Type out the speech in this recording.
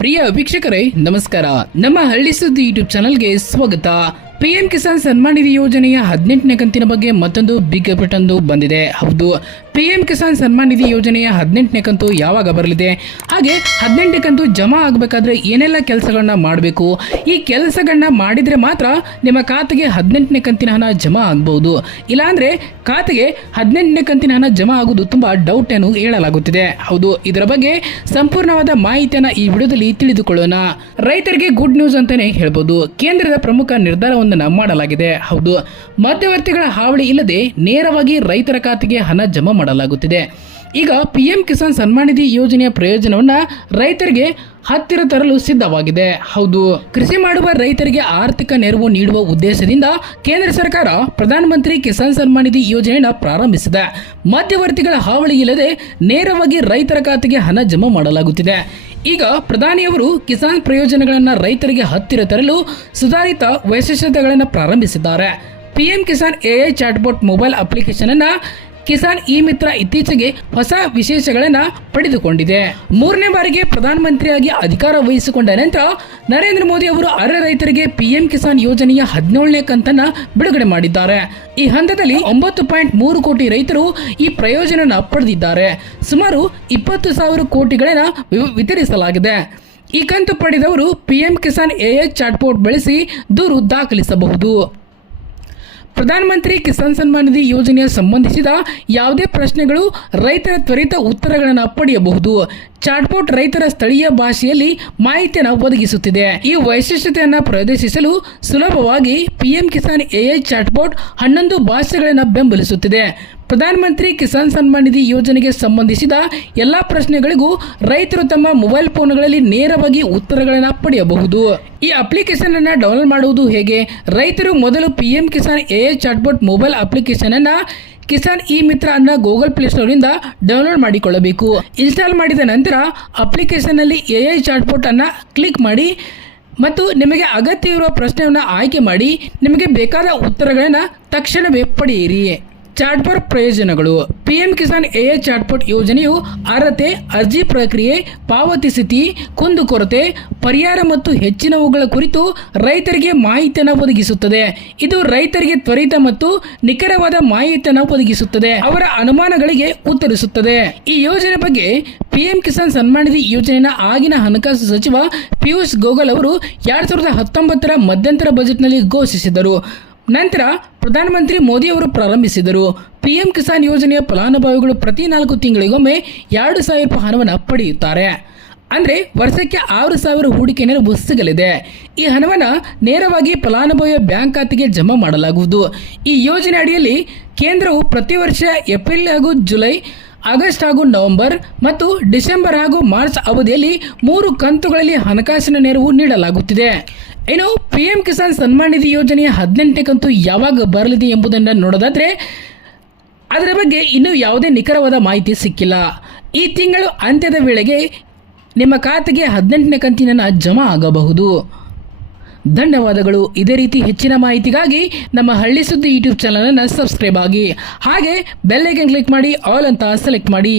ಪ್ರಿಯ ವೀಕ್ಷಕರೇ ನಮಸ್ಕಾರ. ನಮ್ಮ ಹಳ್ಳಿ ಸುದ್ದಿ ಯೂಟ್ಯೂಬ್ ಚಾನಲ್ಗೆ ಸ್ವಾಗತ. ಪಿಎಂ ಕಿಸಾನ್ ಸನ್ಮಾನ್ ನಿಧಿ ಯೋಜನೆಯ ಹದಿನೆಂಟನೇ ಕಂತಿನ ಬಗ್ಗೆ ಮತ್ತೊಂದು ಬಿಗ್ ಅಪ್ಡೇಟ್ ಒಂದು ಬಂದಿದೆ. ಹೌದು, ಪಿಎಂ ಕಿಸಾನ್ ಸನ್ಮಾನ್ ನಿಧಿ ಯೋಜನೆಯ ಹದಿನೆಂಟನೇ ಕಂತು ಯಾವಾಗ ಬರಲಿದೆ? ಹಾಗೆ ಹದಿನೆಂಟನೇ ಕಂತು ಜಮಾ ಆಗಬೇಕಾದ್ರೆ ಏನೆಲ್ಲ ಕೆಲಸಗಳನ್ನ ಮಾಡಬೇಕು? ಈ ಕೆಲಸಗಳನ್ನ ಮಾಡಿದರೆ ಮಾತ್ರ ನಿಮ್ಮ ಖಾತೆಗೆ ಹದಿನೆಂಟನೇ ಕಂತಿನ ಹಣ ಜಮಾ ಆಗಬಹುದು. ಇಲ್ಲಾಂದ್ರೆ ಖಾತೆಗೆ ಹದಿನೆಂಟನೇ ಕಂತಿನ ಹಣ ಜಮಾ ಆಗೋದು ತುಂಬ ಡೌಟ್ ಅನ್ನು ಹೇಳಲಾಗುತ್ತಿದೆ. ಹೌದು, ಇದರ ಬಗ್ಗೆ ಸಂಪೂರ್ಣವಾದ ಮಾಹಿತಿಯನ್ನು ಈ ವಿಡಿಯೋದಲ್ಲಿ ತಿಳಿದುಕೊಳ್ಳೋಣ. ರೈತರಿಗೆ ಗುಡ್ ನ್ಯೂಸ್ ಅಂತಾನೆ ಹೇಳ್ಬೋದು. ಕೇಂದ್ರದ ಪ್ರಮುಖ ನಿರ್ಧಾರವೊಂದನ್ನು ಮಾಡಲಾಗಿದೆ. ಹೌದು. ಮಧ್ಯವರ್ತಿಗಳ ಹಾವಳಿ ಇಲ್ಲದೆ ನೇರವಾಗಿ ರೈತರ ಖಾತೆಗೆ ಹಣ ಜಮಾ ಮಾಡಲಾಗುತ್ತಿದೆ. ಈಗ ಪಿಎಂ ಕಿಸಾನ್ ಸನ್ಮಾನ ನಿಧಿ ಯೋಜನೆಯ ಪ್ರಯೋಜನವನ್ನ ರೈತರಿಗೆ ಹತ್ತಿರ ತರಲು ಸಿದ್ಧವಾಗಿದೆ. ಹೌದು. ಕೃಷಿ ಮಾಡುವ ರೈತರಿಗೆ ಆರ್ಥಿಕ ನೆರವು ನೀಡುವ ಉದ್ದೇಶದಿಂದ ಕೇಂದ್ರ ಸರ್ಕಾರ ಪ್ರಧಾನಮಂತ್ರಿ ಕಿಸಾನ್ ಸನ್ಮಾನ್ ನಿಧಿ ಯೋಜನೆಯನ್ನು ಪ್ರಾರಂಭಿಸಿದೆ. ಮಧ್ಯವರ್ತಿಗಳ ಹಾವಳಿ ಇಲ್ಲದೆ ನೇರವಾಗಿ ರೈತರ ಖಾತೆಗೆ ಹಣ ಜಮಾ ಮಾಡಲಾಗುತ್ತಿದೆ. ಈಗ ಪ್ರಧಾನಿಯವರು ಕಿಸಾನ್ ಪ್ರಯೋಜನಗಳನ್ನು ರೈತರಿಗೆ ಹತ್ತಿರ ತರಲು ಸುಧಾರಿತ ವೈಶಿಷ್ಟ್ಯತೆಗಳನ್ನು ಪ್ರಾರಂಭಿಸಿದ್ದಾರೆ. PM Kisan AI chatbot mobile application ಅನ್ನ ಕಿಸಾನ್ ಇ ಮಿತ್ರ ಇತ್ತೀಚೆಗೆ ಹೊಸ ವಿಶೇಷಗಳನ್ನ ಪಡೆದುಕೊಂಡಿದೆ. ಮೂರನೇ ಬಾರಿಗೆ ಪ್ರಧಾನಮಂತ್ರಿಯಾಗಿ ಅಧಿಕಾರ ವಹಿಸಿಕೊಂಡ ನಂತರ ನರೇಂದ್ರ ಮೋದಿ ಅವರು ಅರ್ಹ ರೈತರಿಗೆ ಪಿಎಂ ಕಿಸಾನ್ ಯೋಜನೆಯ ಹದಿನೇಳನೇ ಕಂತನ್ನ ಬಿಡುಗಡೆ ಮಾಡಿದ್ದಾರೆ. ಈ ಹಂತದಲ್ಲಿ ಒಂಬತ್ತು ಪಾಯಿಂಟ್ ಮೂರು ಕೋಟಿ ರೈತರು ಈ ಪ್ರಯೋಜನ ಪಡೆದಿದ್ದಾರೆ. ಸುಮಾರು ಇಪ್ಪತ್ತು ಸಾವಿರ ಕೋಟಿಗಳನ್ನ ವಿತರಿಸಲಾಗಿದೆ. ಈ ಕಂತು ಪಡೆದವರು ಪಿಎಂ ಕಿಸಾನ್ ಎಎಚ್ ಚಾಟ್ಪೋರ್ಟ್ ಬಳಸಿ ದೂರು ದಾಖಲಿಸಬಹುದು. ಪ್ರಧಾನಮಂತ್ರಿ ಕಿಸಾನ್ ಸನ್ಮಾನ್ ನಿಧಿ ಯೋಜನೆಯ ಸಂಬಂಧಿಸಿದ ಯಾವುದೇ ಪ್ರಶ್ನೆಗಳು ರೈತರ ತ್ವರಿತ ಉತ್ತರಗಳನ್ನು ಪಡೆಯಬಹುದು. ಚಾಟ್ಬೋಟ್ ರೈತರ ಸ್ಥಳೀಯ ಭಾಷೆಯಲ್ಲಿ ಮಾಹಿತಿಯನ್ನು ಒದಗಿಸುತ್ತಿದೆ. ಈ ವೈಶಿಷ್ಟ್ಯತೆಯನ್ನು ಪ್ರದರ್ಶಿಸಲು ಸುಲಭವಾಗಿ ಪಿಎಂ ಕಿಸಾನ್ ಎಐ ಚಾಟ್ಬೋಟ್ ಹನ್ನೊಂದು ಭಾಷೆಗಳನ್ನು ಬೆಂಬಲಿಸುತ್ತಿದೆ. ಪ್ರಧಾನಮಂತ್ರಿ ಕಿಸಾನ್ ಸನ್ಮಾನ್ ನಿಧಿ ಯೋಜನೆಗೆ ಸಂಬಂಧಿಸಿದ ಎಲ್ಲಾ ಪ್ರಶ್ನೆಗಳಿಗೂ ರೈತರು ತಮ್ಮ ಮೊಬೈಲ್ ಫೋನ್ಗಳಲ್ಲಿ ನೇರವಾಗಿ ಉತ್ತರಗಳನ್ನು ಪಡೆಯಬಹುದು. ಈ ಅಪ್ಲಿಕೇಶನ್ ಅನ್ನ ಡೌನ್ಲೋಡ್ ಮಾಡುವುದು ಹೇಗೆ? ರೈತರು ಮೊದಲು P M Kisan AI chatbot mobile application ಅನ್ನ ಕಿಸಾನ್ ಇ ಮಿತ್ರ ಅನ್ನ ಗೂಗಲ್ ಪ್ಲೇ ಸ್ಟೋರಿಂದ ಡೌನ್ಲೋಡ್ ಮಾಡಿಕೊಳ್ಳಬೇಕು. ಇನ್ಸ್ಟಾಲ್ ಮಾಡಿದ ನಂತರ ಅಪ್ಲಿಕೇಶನ್ನಲ್ಲಿ ಐ ಚಾಟ್ಬೋಟ್ ಅನ್ನ ಕ್ಲಿಕ್ ಮಾಡಿ ಮತ್ತು ನಿಮಗೆ ಅಗತ್ಯವಿರುವ ಪ್ರಶ್ನೆಯನ್ನು ಆಯ್ಕೆ ಮಾಡಿ, ನಿಮಗೆ ಬೇಕಾದ ಉತ್ತರಗಳನ್ನು ತಕ್ಷಣವೇ ಪಡೆಯಿರಿ. ಚಾಟ್ಬೋಟ್ ಪ್ರಯೋಜನಗಳು. ಪಿಎಂ ಕಿಸಾನ್ ಎಎ ಚಾಟ್ಬೋಟ್ ಯೋಜನೆಯು ಅರ್ಹತೆ, ಅರ್ಜಿ ಪ್ರಕ್ರಿಯೆ, ಪಾವತಿ ಸ್ಥಿತಿ ಕುಂದುಕೊರತೆ ಪರಿಹಾರ ಮತ್ತು ಹೆಚ್ಚಿನವುಗಳ ಕುರಿತು ರೈತರಿಗೆ ಮಾಹಿತಿಯನ್ನು ಒದಗಿಸುತ್ತದೆ. ಇದು ರೈತರಿಗೆ ತ್ವರಿತ ಮತ್ತು ನಿಖರವಾದ ಮಾಹಿತಿಯನ್ನು ಒದಗಿಸುತ್ತದೆ. ಅವರ ಅನುಮಾನಗಳಿಗೆ ಉತ್ತರಿಸುತ್ತದೆ. ಈ ಯೋಜನೆ ಬಗ್ಗೆ ಪಿಎಂ ಕಿಸಾನ್ ಸನ್ಮಾನ್ ನಿಧಿ ಯೋಜನೆಯ ಆಗಿನ ಹಣಕಾಸು ಸಚಿವ ಪಿಯೂಷ್ ಗೋಗಲ್ ಅವರು ಎರಡ್ ಸಾವಿರದ ಹತ್ತೊಂಬತ್ತರ ಮಧ್ಯಂತರ ಬಜೆಟ್ನಲ್ಲಿ ಘೋಷಿಸಿದರು. ನಂತರ ಪ್ರಧಾನಮಂತ್ರಿ ಮೋದಿ ಅವರು ಪ್ರಾರಂಭಿಸಿದರು. ಪಿಎಂ ಕಿಸಾನ್ ಯೋಜನೆಯ ಫಲಾನುಭವಿಗಳು ಪ್ರತಿ ನಾಲ್ಕು ತಿಂಗಳಿಗೊಮ್ಮೆ ಎರಡು ಸಾವಿರ ರೂಪಾಯಿ ಹಣವನ್ನು ಪಡೆಯುತ್ತಾರೆ. ಅಂದರೆ ವರ್ಷಕ್ಕೆ ಆರು ಸಾವಿರ ಹೂಡಿಕೆ ನೆರವು ಸಿಗಲಿದೆ. ಈ ಹಣವನ್ನು ನೇರವಾಗಿ ಫಲಾನುಭವಿಯ ಬ್ಯಾಂಕ್ ಖಾತೆಗೆ ಜಮಾ ಮಾಡಲಾಗುವುದು. ಈ ಯೋಜನೆ ಅಡಿಯಲ್ಲಿ ಕೇಂದ್ರವು ಪ್ರತಿ ವರ್ಷ ಏಪ್ರಿಲ್ ಹಾಗೂ ಜುಲೈ, ಆಗಸ್ಟ್ ಹಾಗೂ ನವೆಂಬರ್ ಮತ್ತು ಡಿಸೆಂಬರ್ ಹಾಗೂ ಮಾರ್ಚ್ ಅವಧಿಯಲ್ಲಿ ಮೂರು ಕಂತುಗಳಲ್ಲಿ ಹಣಕಾಸಿನ ನೆರವು ನೀಡಲಾಗುತ್ತಿದೆ. ಇನ್ನು ಪಿಎಂ ಕಿಸಾನ್ ಸನ್ಮಾನ್ ನಿಧಿ ಯೋಜನೆಯ ಹದಿನೆಂಟನೇ ಕಂತು ಯಾವಾಗ ಬರಲಿದೆ ಎಂಬುದನ್ನು ನೋಡೋದಾದ್ರೆ ಅದರ ಬಗ್ಗೆ ಇನ್ನೂ ಯಾವುದೇ ನಿಖರವಾದ ಮಾಹಿತಿ ಸಿಕ್ಕಿಲ್ಲ. ಈ ತಿಂಗಳು ಅಂತ್ಯದ ವೇಳೆಗೆ ನಿಮ್ಮ ಖಾತೆಗೆ ಹದಿನೆಂಟನೇ ಕಂತಿನ ಜಮಾ ಆಗಬಹುದು. ಧನ್ಯವಾದಗಳು. ಇದೇ ರೀತಿ ಹೆಚ್ಚಿನ ಮಾಹಿತಿಗಾಗಿ ನಮ್ಮ ಹಳ್ಳಿ ಸುದ್ದಿ ಯೂಟ್ಯೂಬ್ ಚಾನಲನ್ನು ಸಬ್ಸ್ಕ್ರೈಬ್ ಆಗಿ. ಹಾಗೆ ಬೆಲ್ ಐಕನ್ ಕ್ಲಿಕ್ ಮಾಡಿ, ಆಲ್ ಅಂತ ಸೆಲೆಕ್ಟ್ ಮಾಡಿ.